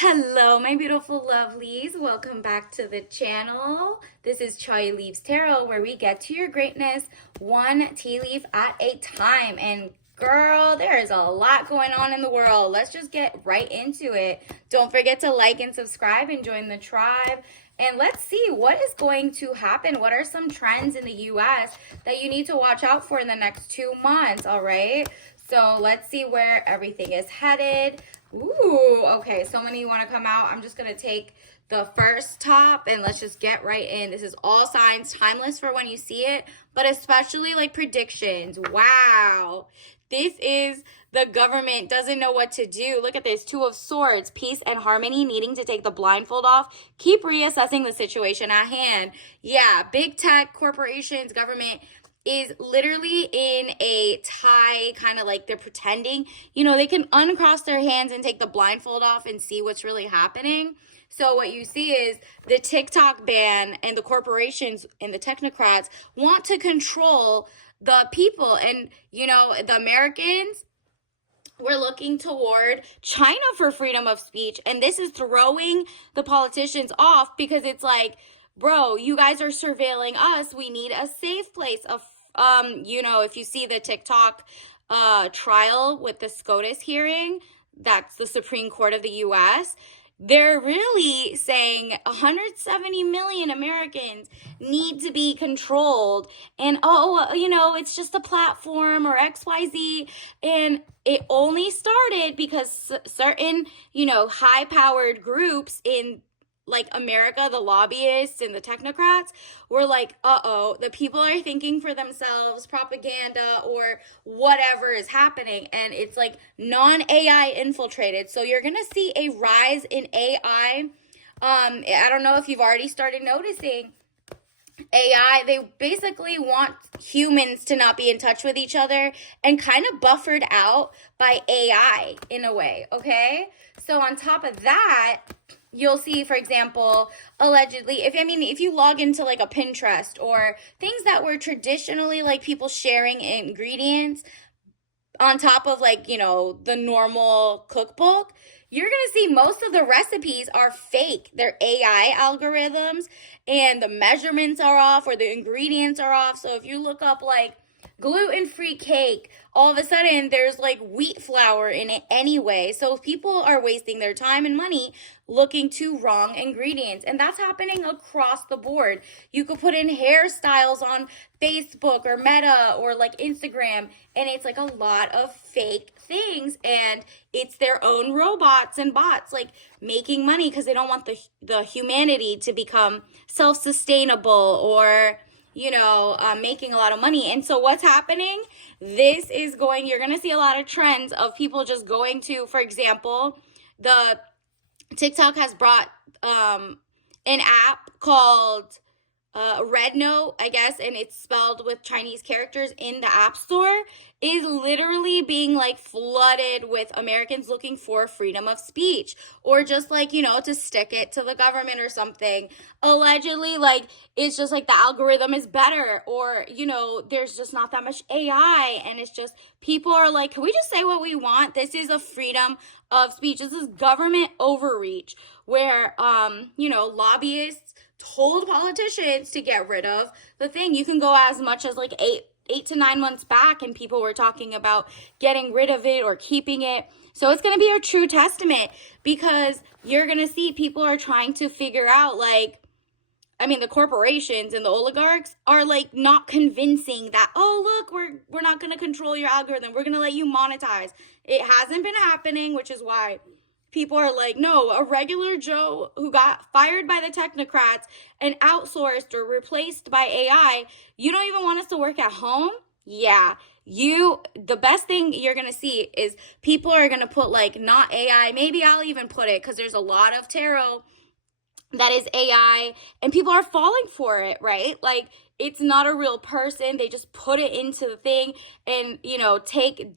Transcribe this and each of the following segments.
Hello, my beautiful lovelies. Welcome back to the channel. This is Choi Leaves Tarot, where we get to your greatness one tea leaf at a time. And girl, there is a lot going on in the world. Let's just get right into it. Don't forget to like and subscribe and join the tribe. And let's see what is going to happen. What are some trends in the US that you need to watch out for in the next 2 months, all right? So let's see where everything is headed. Ooh, okay, so many want to come out. I'm just going to take the first top and let's just get right in. This is all signs, timeless for when you see it, but especially like predictions. Wow. This is the government doesn't know what to do. Look at this, Two of Swords, peace and harmony, needing to take the blindfold off. Keep reassessing the situation at hand. Yeah, big tech, corporations, government is literally in a tie, kind of like they're pretending, they can uncross their hands and take the blindfold off and see what's really happening. So what you see is the TikTok ban and the corporations and the technocrats want to control the people. And, the Americans, we're looking toward China for freedom of speech. And this is throwing the politicians off because it's like, bro, you guys are surveilling us. We need a safe place, if you see the TikTok trial with the SCOTUS hearing, that's the Supreme Court of the U.S., they're really saying 170 million Americans need to be controlled. And, it's just a platform or XYZ. And it only started because certain, high-powered groups in like America, the lobbyists and the technocrats were like, the people are thinking for themselves, propaganda or whatever is happening. And it's like non-AI infiltrated. So you're going to see a rise in AI. I don't know if you've already started noticing AI, they basically want humans to not be in touch with each other and kind of buffered out by AI in a way, okay? So on top of that, you'll see, for example, allegedly, if you log into like a Pinterest or things that were traditionally like people sharing ingredients on top of like, the normal cookbook, you're going to see most of the recipes are fake. They're AI algorithms and the measurements are off or the ingredients are off. So if you look up like gluten-free cake, all of a sudden there's like wheat flour in it anyway. So people are wasting their time and money looking to wrong ingredients. And that's happening across the board. You could put in hairstyles on Facebook or Meta or like Instagram, and it's like a lot of fake things, and it's their own robots and bots like making money because they don't want the humanity to become self-sustainable or making a lot of money. And so what's happening? You're going to see a lot of trends of people just going to, for example, the TikTok has brought an app called Red Note, I guess, and it's spelled with Chinese characters in the App Store, is literally being like flooded with Americans looking for freedom of speech or just like, to stick it to the government or something. Allegedly, like, it's just like the algorithm is better or, there's just not that much AI. And it's just people are like, can we just say what we want? This is a freedom of speech. This is government overreach where, lobbyists told politicians to get rid of the thing. You can go as much as like eight to 9 months back and people were talking about getting rid of it or keeping it. So it's going to be a true testament because you're going to see people are trying to figure out the corporations and the oligarchs are like not convincing that, look, we're not going to control your algorithm. We're going to let you monetize. It hasn't been happening, which is why people are like, no, a regular Joe who got fired by the technocrats and outsourced or replaced by AI, you don't even want us to work at home? Yeah, the best thing you're going to see is people are going to put like not AI. Maybe I'll even put it because there's a lot of tarot that is AI and people are falling for it, right? Like it's not a real person. They just put it into the thing and,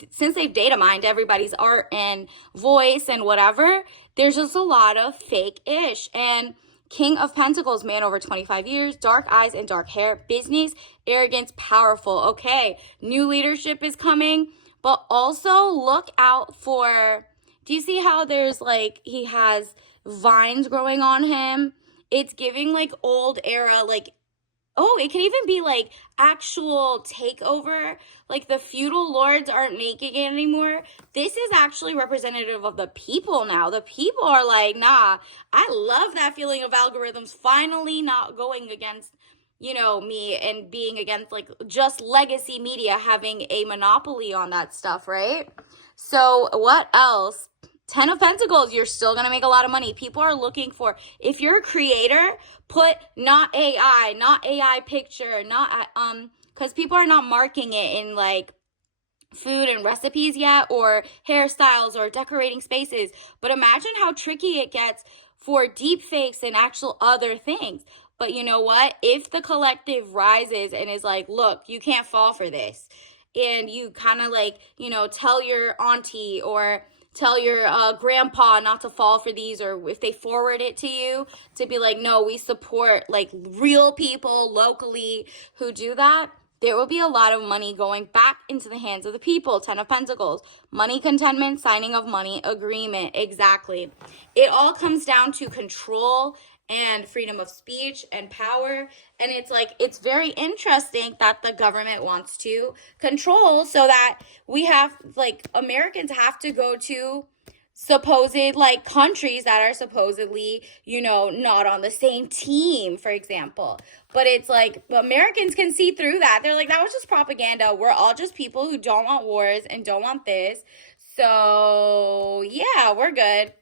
since they've data mined everybody's art and voice and whatever, there's just a lot of fake-ish. And King of Pentacles, man over 25 years, dark eyes and dark hair, business, arrogance, powerful. Okay, new leadership is coming, but also look out for, do you see how there's like, he has vines growing on him. It's giving like old era, like, oh, it can even be like actual takeover. Like the feudal lords aren't making it anymore. This is actually representative of the people now. The people are like, nah, I love that feeling of algorithms finally not going against, me and being against like just legacy media having a monopoly on that stuff, right? So what else? 10 of Pentacles, you're still going to make a lot of money. People are looking for, if you're a creator, put not AI picture, not, because people are not marking it in like food and recipes yet, or hairstyles or decorating spaces. But imagine how tricky it gets for deep fakes and actual other things. But you know what? If the collective rises and is like, look, you can't fall for this, and you kind of like, tell your auntie or tell your grandpa not to fall for these, or if they forward it to you, to be like, no, we support like real people locally who do that, there will be a lot of money going back into the hands of the people. 10 of Pentacles, money contentment, signing of money agreement. Exactly. It all comes down to control and freedom of speech and power. And it's like, it's very interesting that the government wants to control, so that we have, like, Americans have to go to supposed like countries that are supposedly, not on the same team, for example. But it's like Americans can see through that. They're like, that was just propaganda. We're all just people who don't want wars and don't want this. So yeah, we're good.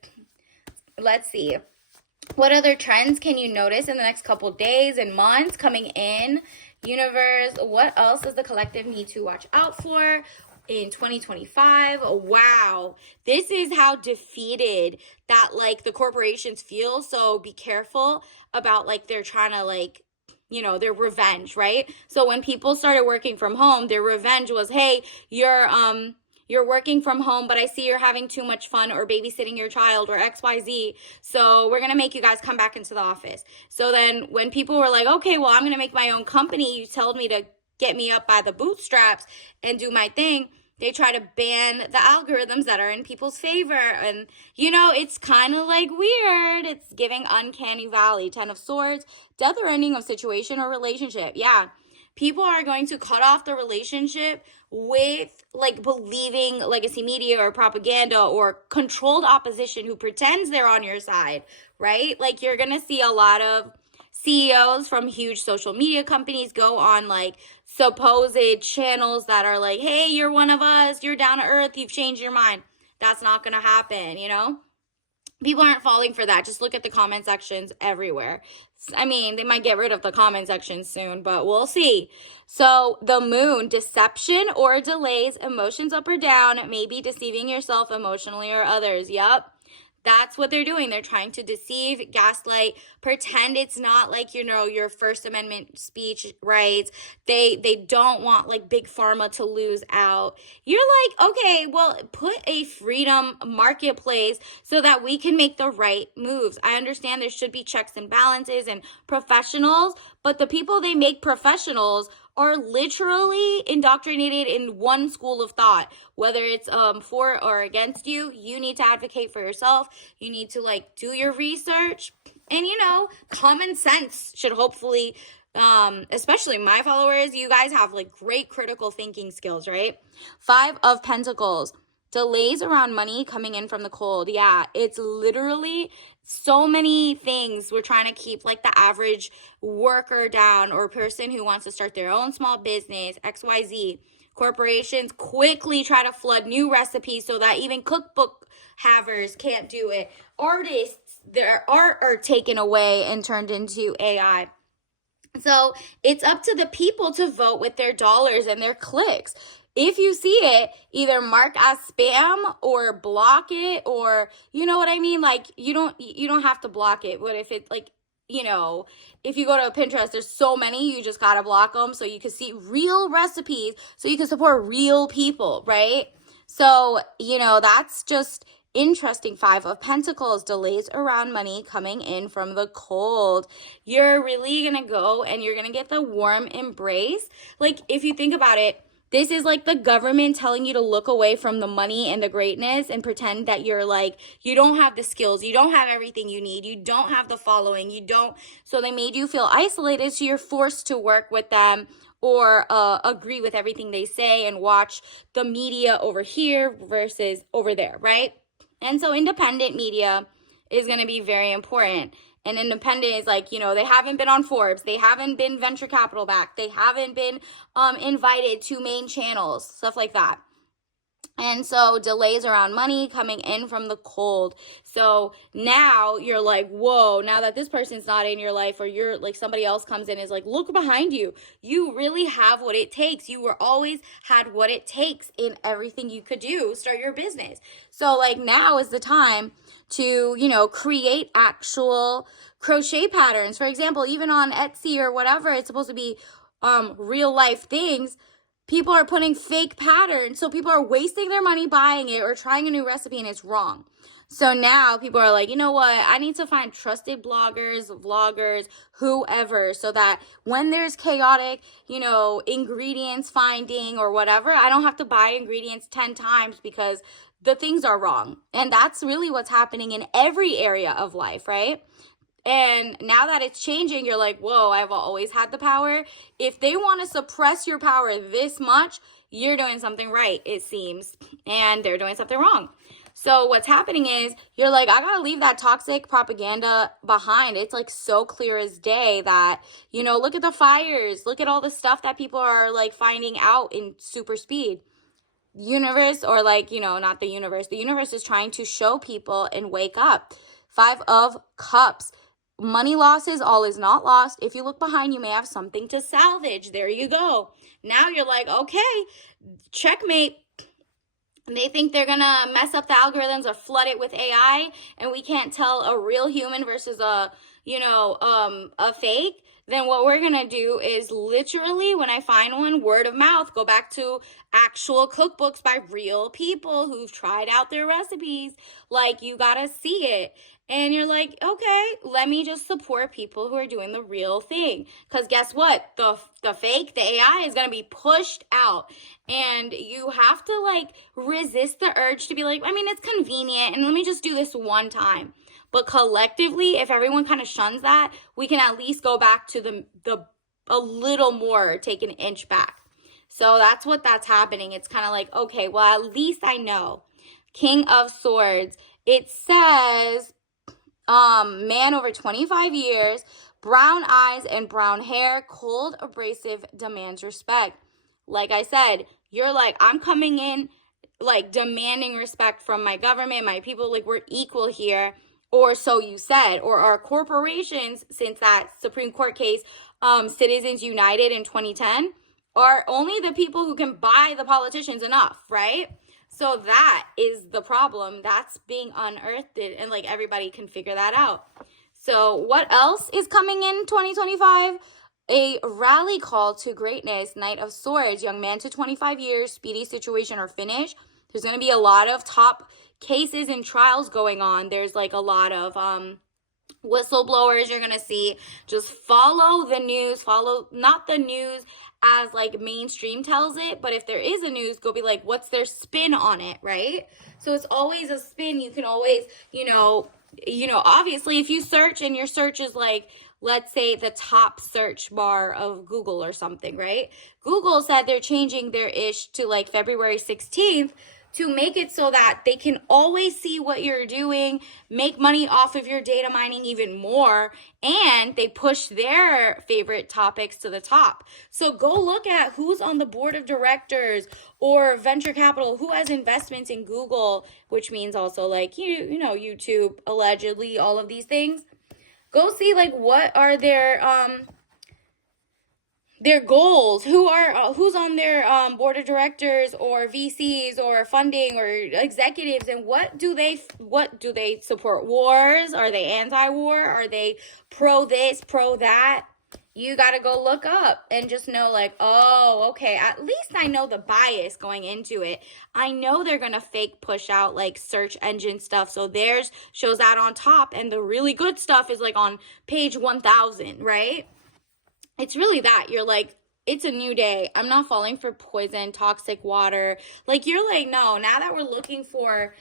Let's see. What other trends can you notice in the next couple days and months coming in? Universe, what else does the collective need to watch out for in 2025? Wow, this is how defeated that like the corporations feel. So be careful about like they're trying to like, their revenge, right? So when people started working from home, their revenge was, hey, you're working from home, but I see you're having too much fun or babysitting your child or XYZ. So we're going to make you guys come back into the office. So then when people were like, okay, well, I'm going to make my own company. You told me to get me up by the bootstraps and do my thing. They try to ban the algorithms that are in people's favor. And, it's kind of like weird. It's giving uncanny valley. 10 of Swords, death or ending of situation or relationship. Yeah. People are going to cut off the relationship with like believing legacy media or propaganda or controlled opposition who pretends they're on your side, right? Like you're going to see a lot of CEOs from huge social media companies go on like supposed channels that are like, hey, you're one of us, you're down to earth, you've changed your mind. That's not going to happen, People aren't falling for that. Just look at the comment sections everywhere. I mean, they might get rid of the comment sections soon, but we'll see. So the moon, deception or delays, emotions up or down, maybe deceiving yourself emotionally or others. Yep. That's what they're doing. They're trying to deceive, gaslight, pretend it's not like, your First Amendment speech rights. They don't want like big pharma to lose out. You're like, okay, well, put a freedom marketplace so that we can make the right moves. I understand there should be checks and balances and professionals, but the people they make professionals are literally indoctrinated in one school of thought. Whether it's for or against you, you need to advocate for yourself. You need to like do your research, and common sense should hopefully, especially my followers, you guys have like great critical thinking skills, right? 5 of Pentacles, delays around money coming in from the cold. Yeah, it's literally so many things. We're trying to keep like the average worker down or person who wants to start their own small business, XYZ. Corporations quickly try to flood new recipes so that even cookbook havers can't do it. Artists, their art are taken away and turned into AI. So it's up to the people to vote with their dollars and their clicks. If you see it, either mark as spam or block it, or you know what I mean? Like you don't have to block it, but if it's like, if you go to Pinterest, there's so many, you just gotta block them so you can see real recipes, so you can support real people, right? So, that's just interesting. 5 of Pentacles, delays around money coming in from the cold. You're really gonna go and you're gonna get the warm embrace. Like if you think about it, This is like the government telling you to look away from the money and the greatness and pretend that you're like, you don't have the skills, you don't have everything you need, you don't have the following, you don't. So they made you feel isolated, so you're forced to work with them or agree with everything they say and watch the media over here versus over there, right? And so independent media is going to be very important. And independent is like, they haven't been on Forbes. They haven't been venture capital backed. They haven't been invited to main channels, stuff like that. And so delays around money coming in from the cold. So now you're like, whoa, now that this person's not in your life, or you're like, somebody else comes in, is like, look behind you. You really have what it takes. You were always had what it takes in everything you could do. Start your business. So like now is the time to, create actual crochet patterns. For example, even on Etsy or whatever, it's supposed to be real life things. People are putting fake patterns. So people are wasting their money buying it or trying a new recipe, and it's wrong. So now people are like, you know what? I need to find trusted bloggers, vloggers, whoever, so that when there's chaotic, ingredients finding or whatever, I don't have to buy ingredients 10 times because the things are wrong. And that's really what's happening in every area of life, right? And now that it's changing, you're like, whoa, I've always had the power. If they want to suppress your power this much, you're doing something right, it seems. And they're doing something wrong. So what's happening is you're like, I got to leave that toxic propaganda behind. It's like so clear as day that, look at the fires. Look at all the stuff that people are like finding out in super speed. Universe, or like, not the universe. The universe is trying to show people and wake up. 5 of Cups. Money losses, all is not lost. If you look behind, you may have something to salvage. There you go. Now you're like, okay, checkmate. They think they're going to mess up the algorithms or flood it with AI, and we can't tell a real human versus a fake. Then what we're going to do is literally, when I find one, word of mouth, go back to actual cookbooks by real people who've tried out their recipes. Like, you got to see it. And you're like, okay, let me just support people who are doing the real thing. Because guess what? The fake, the AI is going to be pushed out. And you have to like resist the urge to be like, it's convenient and let me just do this one time. But collectively, if everyone kind of shuns that, we can at least go back to a little more, take an inch back. So that's happening. It's kind of like, okay, well, at least I know. King of Swords. It says, man over 25 years, brown eyes and brown hair, cold, abrasive, demands respect. Like I said, you're like, I'm coming in, like, demanding respect from my government, my people, like, we're equal here, or so you said, or our corporations, since that Supreme Court case, Citizens United in 2010, are only the people who can buy the politicians enough, right? So that is the problem. That's being unearthed, and like everybody can figure that out. So what else is coming in 2025? A rally call to greatness, Knight of Swords, young man to 25 years, speedy situation or finish. There's going to be a lot of top cases and trials going on. There's like a lot of whistleblowers you're going to see. Just follow the news, follow not the news as like mainstream tells it, but if there is a news, go be like, what's their spin on it, right? So it's always a spin. You can always, obviously if you search and your search is like, let's say the top search bar of Google or something, right? Google said they're changing their ish to like February 16th to make it so that they can always see what you're doing, make money off of your data mining even more, and they push their favorite topics to the top. So go look at who's on the board of directors or venture capital, who has investments in Google, which means also like, YouTube, allegedly, all of these things. Go see like what are their goals, who's on their board of directors or VCs or funding or executives, and what do they support? Wars? Are they anti-war? Are they pro this, pro that? You got to go look up and just know like, oh, okay, at least I know the bias going into it. I know they're going to fake push out like search engine stuff. So theirs shows that on top and the really good stuff is like on page 1000, right? It's really that. You're like, it's a new day. I'm not falling for poison, toxic water. Like, you're like, no, now that we're looking for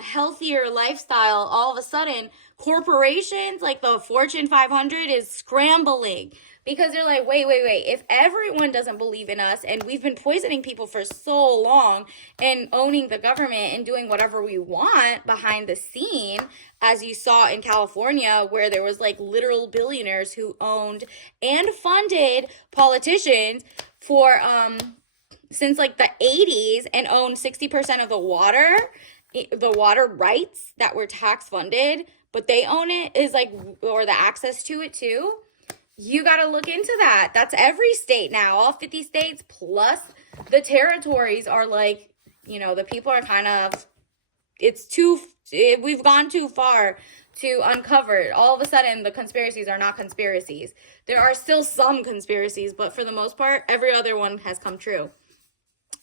healthier lifestyle, all of a sudden corporations like the Fortune 500 is scrambling because they're like, wait, if everyone doesn't believe in us and we've been poisoning people for so long and owning the government and doing whatever we want behind the scene, as you saw in California, where there was like literal billionaires who owned and funded politicians for since like the 80s and owned 60% of the water rights that were tax funded, but they own it, is like, or the access to it too. You got to look into that. That's every state now, all 50 states plus the territories are like, the people are kind of, we've gone too far to uncover it. All of a sudden, the conspiracies are not conspiracies. There are still some conspiracies, but for the most part, every other one has come true.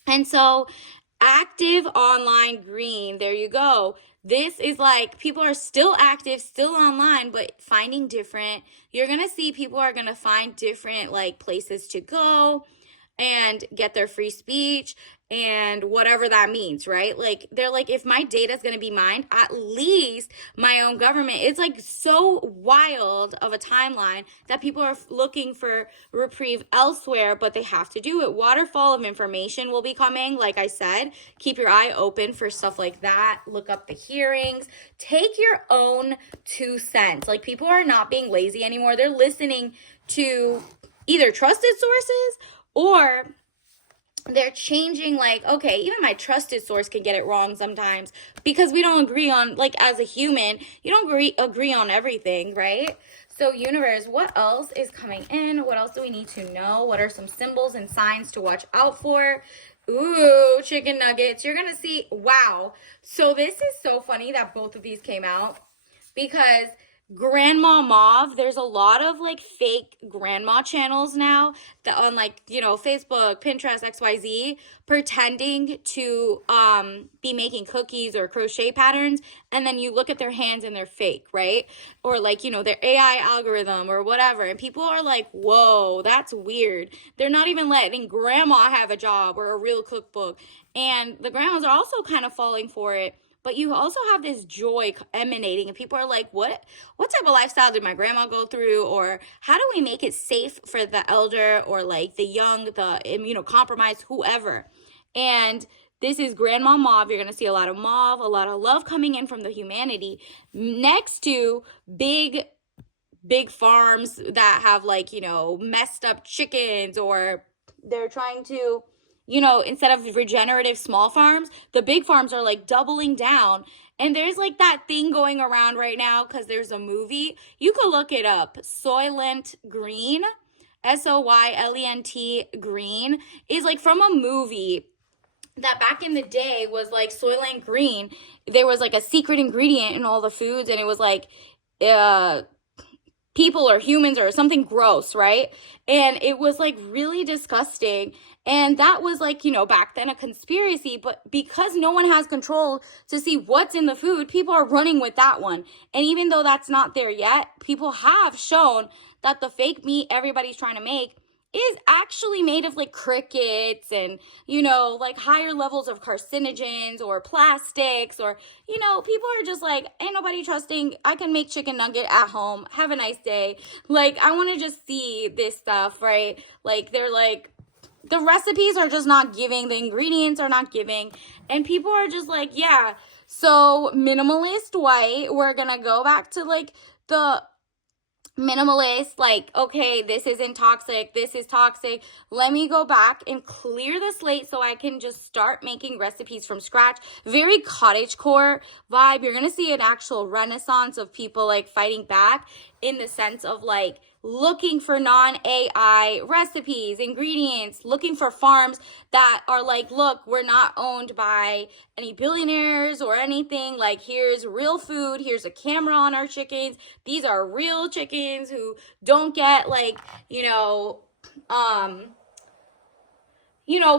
And so, active online green, there you go. This is like, people are still active, still online, but finding different. You're going to see people are going to find different like places to go and get their free speech and whatever that means, right? Like, they're like, if my data is going to be mined, at least my own government. It's like so wild of a timeline that people are looking for reprieve elsewhere, but they have to do it. Waterfall of information will be coming. Like I said, keep your eye open for stuff like that. Look up the hearings. Take your own 2 cents. Like, people are not being lazy anymore. They're listening to either trusted sources or they're changing, like, okay, even my trusted source can get it wrong sometimes because we don't agree on, like, as a human, you don't agree on everything, right? So, universe, what else is coming in? What else do we need to know? What are some symbols and signs to watch out for? Ooh, chicken nuggets. You're going to see, wow. So, this is so funny that both of these came out because Grandma Mauve, there's a lot of like fake grandma channels now that on like, Facebook, Pinterest, XYZ, pretending to be making cookies or crochet patterns, and then you look at their hands and they're fake, right? Or like, their AI algorithm or whatever, and people are like, whoa, that's weird. They're not even letting grandma have a job or a real cookbook, and the grandmas are also kind of falling for it. But you also have this joy emanating, and people are like, what type of lifestyle did my grandma go through? Or how do we make it safe for the elder or like the young, the immunocompromised, whoever? And this is Grandma Mauve. You're going to see a lot of mauve, a lot of love coming in from the humanity next to big farms that have like, messed up chickens, or they're trying to, instead of regenerative small farms, the big farms are like doubling down. And there's like that thing going around right now because there's a movie. You could look it up. Soylent Green, Soylent Green, is like from a movie that back in the day was like Soylent Green. There was like a secret ingredient in all the foods, and it was like people or humans or something gross, right? And it was like really disgusting. And that was like, back then a conspiracy, but because no one has control to see what's in the food, people are running with that one. And even though that's not there yet, people have shown that the fake meat everybody's trying to make is actually made of like crickets and, like higher levels of carcinogens or plastics, or, people are just like, ain't nobody trusting. I can make chicken nugget at home. Have a nice day. Like, I want to just see this stuff, right? Like, they're like, the recipes are just not giving. The ingredients are not giving. And people are just like, yeah. So minimalist white, we're going to go back to like the minimalist, like, okay, this isn't toxic, this is toxic. Let me go back and clear the slate so I can just start making recipes from scratch. Very cottagecore vibe. You're going to see an actual renaissance of people like fighting back in the sense of like looking for non-AI recipes, ingredients, looking for farms that are like, look, we're not owned by any billionaires or anything. Like, here's real food. Here's a camera on our chickens. These are real chickens who don't get like,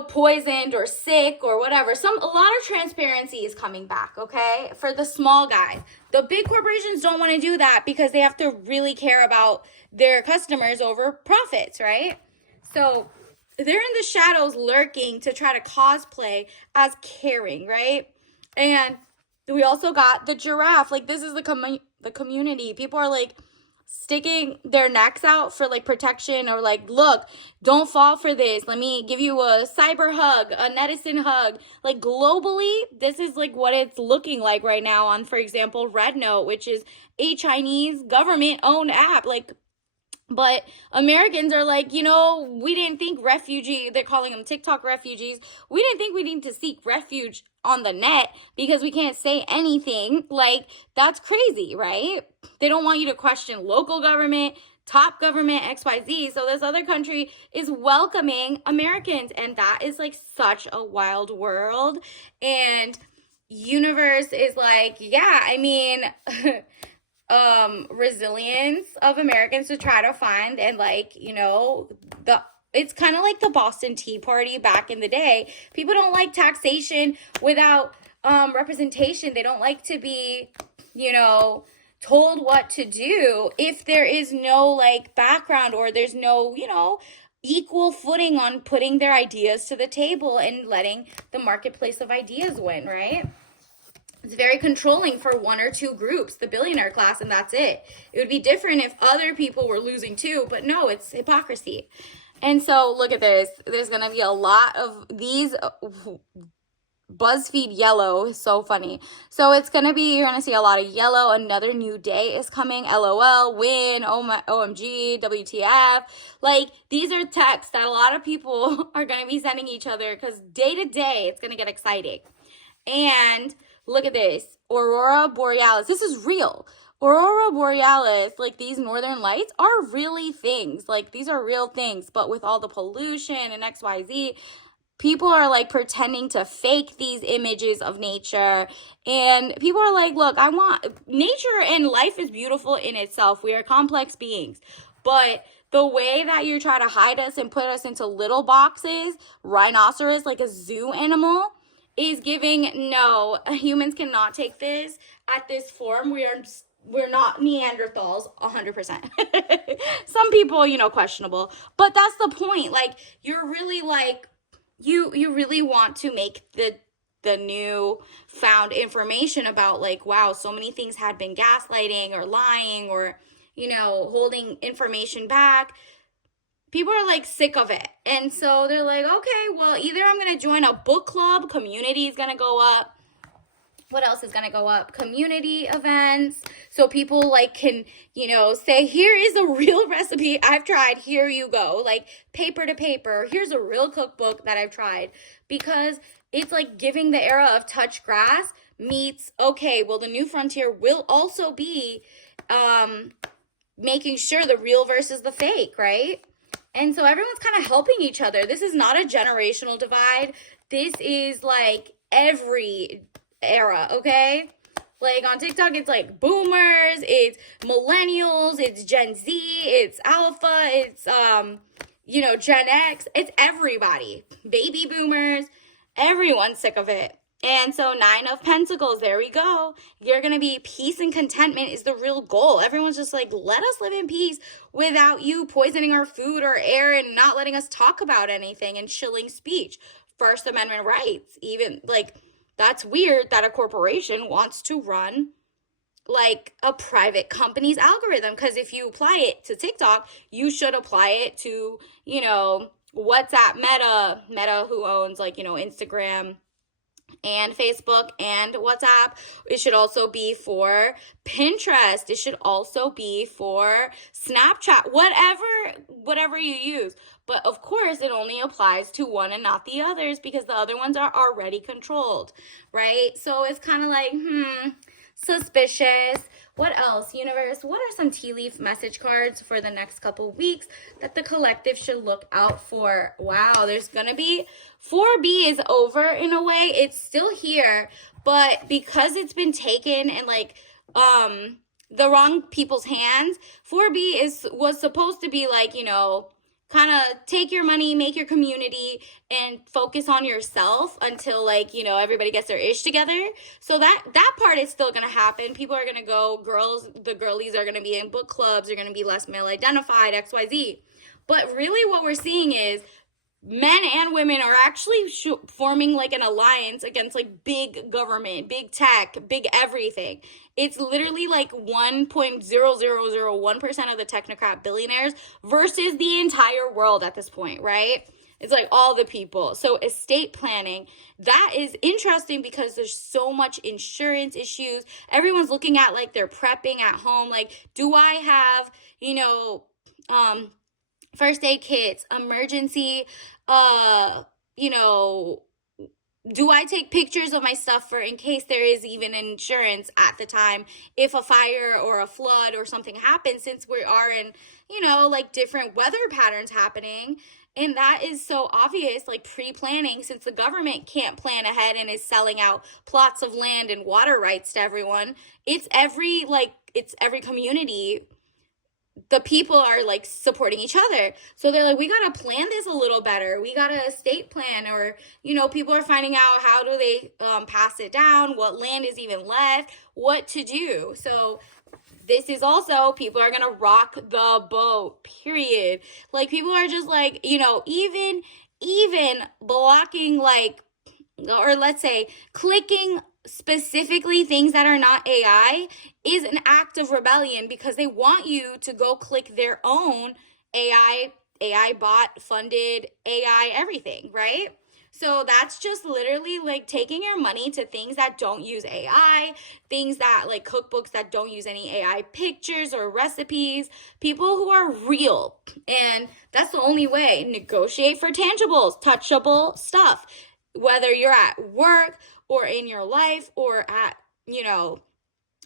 poisoned or sick or whatever. A lot of transparency is coming back, okay? For the small guys. The big corporations don't want to do that because they have to really care about their customers over profits, right? So they're in the shadows lurking to try to cosplay as caring, right? And we also got the giraffe. Like, this is the community. People are like sticking their necks out for like protection, or like, look, don't fall for this. Let me give you a cyber hug, a netizen hug. Like, globally, this is like what it's looking like right now on, for example, Red Note, which is a Chinese government owned app. Like, but Americans are like, we didn't think they're calling them TikTok refugees. We didn't think we need to seek refuge on the net because we can't say anything. Like, that's crazy, right? They don't want you to question local government, top government, XYZ. So this other country is welcoming Americans. And that is like such a wild world. And universe is like, yeah, I mean, resilience of Americans to try to find, and like, it's kind of like the Boston Tea Party back in the day. People don't like taxation without representation. They don't like to be, told what to do if there is no like background, or there's no, equal footing on putting their ideas to the table and letting the marketplace of ideas win, right? It's very controlling for one or two groups, the billionaire class, and that's it. It would be different if other people were losing too, but no, it's hypocrisy. And so look at this. There's going to be a lot of these BuzzFeed yellow. So funny. So it's going to be, you're going to see a lot of yellow. Another new day is coming. LOL, win, oh my, OMG, WTF. Like, these are texts that a lot of people are going to be sending each other because day to day, it's going to get exciting. And look at this. Aurora Borealis. This is real. Aurora Borealis, like these northern lights, are really things. Like, these are real things. But with all the pollution and XYZ, people are like pretending to fake these images of nature. And people are like, look, I want nature, and life is beautiful in itself. We are complex beings. But the way that you try to hide us and put us into little boxes, rhinoceros, like a zoo animal, is giving, no, humans cannot take this at this form. We're not Neanderthals 100%. Some people, questionable, but that's the point. Like, you're really like, you really want to make the new found information about like, wow, so many things had been gaslighting or lying or, holding information back. People are like sick of it. And so they're like, okay, well, either I'm going to join a book club, community is going to go up. What else is going to go up? Community events. So people like can, say, here is a real recipe I've tried. Here you go. Like, paper to paper. Here's a real cookbook that I've tried. Because it's like giving the era of touch grass meets, okay, well, the new frontier will also be making sure the real versus the fake, right? And so everyone's kind of helping each other. This is not a generational divide. This is like every era, okay? Like on TikTok, it's like boomers, it's millennials, it's Gen Z, it's alpha, it's, Gen X. It's everybody. Baby boomers. Everyone's sick of it. And so 9 of Pentacles, there we go. You're going to be peace and contentment is the real goal. Everyone's just like, let us live in peace without you poisoning our food or air and not letting us talk about anything and chilling speech. First Amendment rights. Even like, that's weird that a corporation wants to run like a private company's algorithm. Because if you apply it to TikTok, you should apply it to, WhatsApp, Meta who owns like, Instagram and Facebook and WhatsApp. It should also be for Pinterest. It should also be for Snapchat, whatever you use. But of course, it only applies to one and not the others because the other ones are already controlled, right? So it's kind of like, suspicious. What else, universe? What are some tea leaf message cards for the next couple weeks that the collective should look out for? Wow, there's going to be 4B is over in a way. It's still here, but because it's been taken in like the wrong people's hands, 4B was supposed to be like, kind of take your money, make your community, and focus on yourself until like, everybody gets their ish together. So that part is still going to happen. People are going to go, the girlies are going to be in book clubs, are going to be less male identified, XYZ. But really what we're seeing is men and women are actually forming like an alliance against like big government, big tech, big everything. It's literally like 1.0001% of the technocrat billionaires versus the entire world at this point, right? It's like all the people. So estate planning, that is interesting because there's so much insurance issues. Everyone's looking at like they're prepping at home. Like, do I have, first aid kits, emergency, you know, do I take pictures of my stuff for in case there is even insurance at the time if a fire or a flood or something happens, since we are in, like different weather patterns happening. And that is so obvious, like pre-planning, since the government can't plan ahead and is selling out plots of land and water rights to everyone. It's every community, the people are like supporting each other. So they're like, we got to plan this a little better. We got a estate plan, or, people are finding out how do they pass it down, what land is even left, what to do. So this is also, people are going to rock the boat, period. Like, people are just like, even blocking, like, or let's say clicking specifically things that are not AI is an act of rebellion, because they want you to go click their own AI bot funded AI everything, right? So that's just literally like taking your money to things that don't use AI, things that like cookbooks that don't use any AI pictures or recipes, people who are real. And that's the only way. Negotiate for tangibles, touchable stuff, whether you're at work or in your life or at,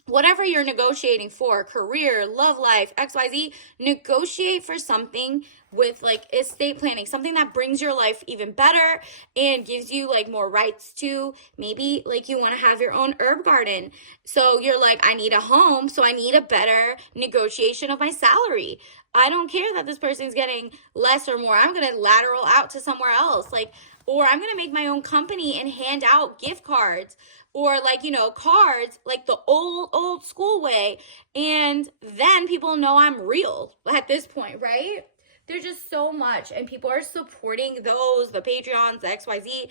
whatever you're negotiating for, career, love life, XYZ, negotiate for something with like estate planning, something that brings your life even better and gives you like more rights to, maybe like you want to have your own herb garden. So you're like, I need a home, so I need a better negotiation of my salary. I don't care that this person's getting less or more. I'm going to lateral out to somewhere else. Like, or I'm going to make my own company and hand out gift cards, or like, cards like the old school way. And then people know I'm real at this point, right? There's just so much, and people are supporting those, the Patreons, the XYZ,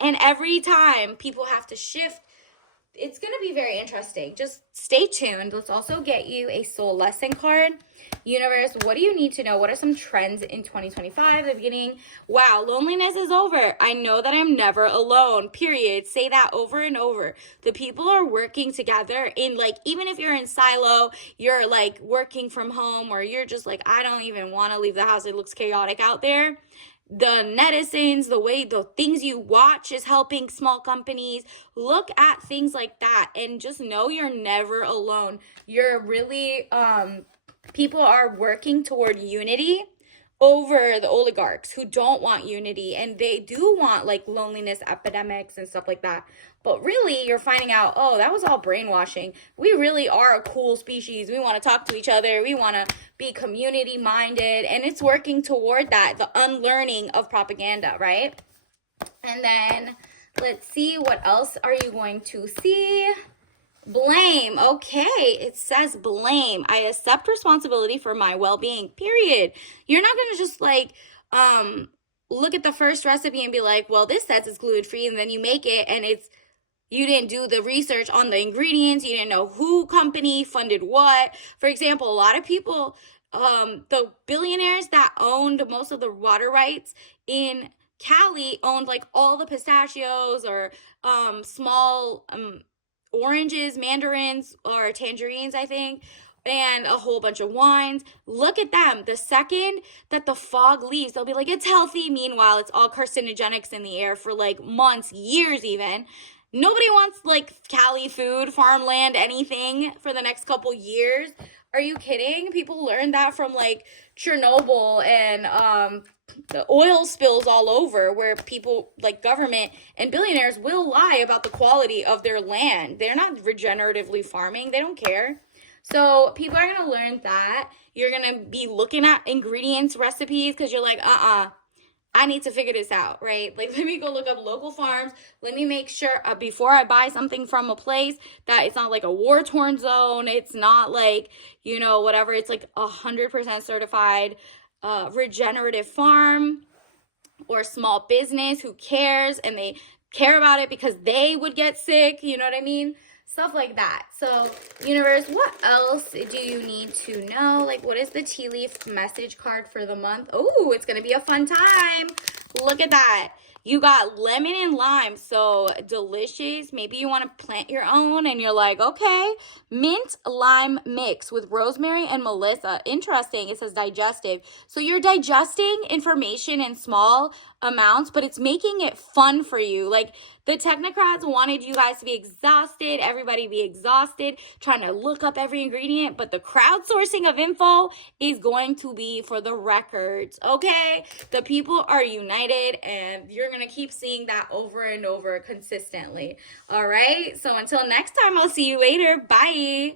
and every time people have to shift. It's going to be very interesting. Just stay tuned. Let's also get you a soul lesson card. Universe, what do you need to know? What are some trends in 2025, the beginning? Wow, loneliness is over. I know that I'm never alone, period. Say that over and over. The people are working together in, like, even if you're in silo, you're like working from home, or you're just like, I don't even want to leave the house. It looks chaotic out there. The netizens, the way the things you watch is helping small companies. Look at things like that and just know you're never alone. You're really, people are working toward unity over the oligarchs who don't want unity, and they do want like loneliness epidemics and stuff like that. But really, you're finding out, oh, that was all brainwashing. We really are a cool species. We want to talk to each other. We want to be community minded, and it's working toward that, the unlearning of propaganda, right? And then let's see, what else are you going to see? Blame. Okay, it says blame. I accept responsibility for my well-being, period. You're not going to just like look at the first recipe and be like, well, this says it's gluten-free, and then you make it and you didn't do the research on the ingredients. You didn't know who company funded what. For example, a lot of people, the billionaires that owned most of the water rights in Cali owned like all the pistachios or small oranges, mandarins, or tangerines, I think, and a whole bunch of wines. Look at them. The second that the fog leaves, they'll be like, it's healthy. Meanwhile, it's all carcinogenics in the air for like months, years even. Nobody wants like Cali food, farmland, anything for the next couple years. Are you kidding? People learned that from like Chernobyl and the oil spills all over, where people like government and billionaires will lie about the quality of their land. They're not regeneratively farming. They don't care. So people are going to learn that. You're going to be looking at ingredients, recipes, because you're like, I need to figure this out, right? Like, let me go look up local farms. Let me make sure before I buy something from a place that it's not like a war-torn zone. It's not like, whatever. It's like 100% certified regenerative farm. or small business who cares and they care about it because they would get sick, you know what I mean? Stuff like that. So, universe, what else do you need to know? Like, what is the tea leaf message card for the month? Oh, it's going to be a fun time. Look at that. You got lemon and lime, so delicious. Maybe you want to plant your own and you're like, okay, mint lime mix with rosemary and melissa. Interesting. It says digestive. So you're digesting information in small amounts, but it's making it fun for you. Like, the technocrats wanted you guys to be exhausted, everybody be exhausted, trying to look up every ingredient, but the crowdsourcing of info is going to be for the records, okay? The people are united, and you're going to keep seeing that over and over consistently, all right? So until next time, I'll see you later. Bye.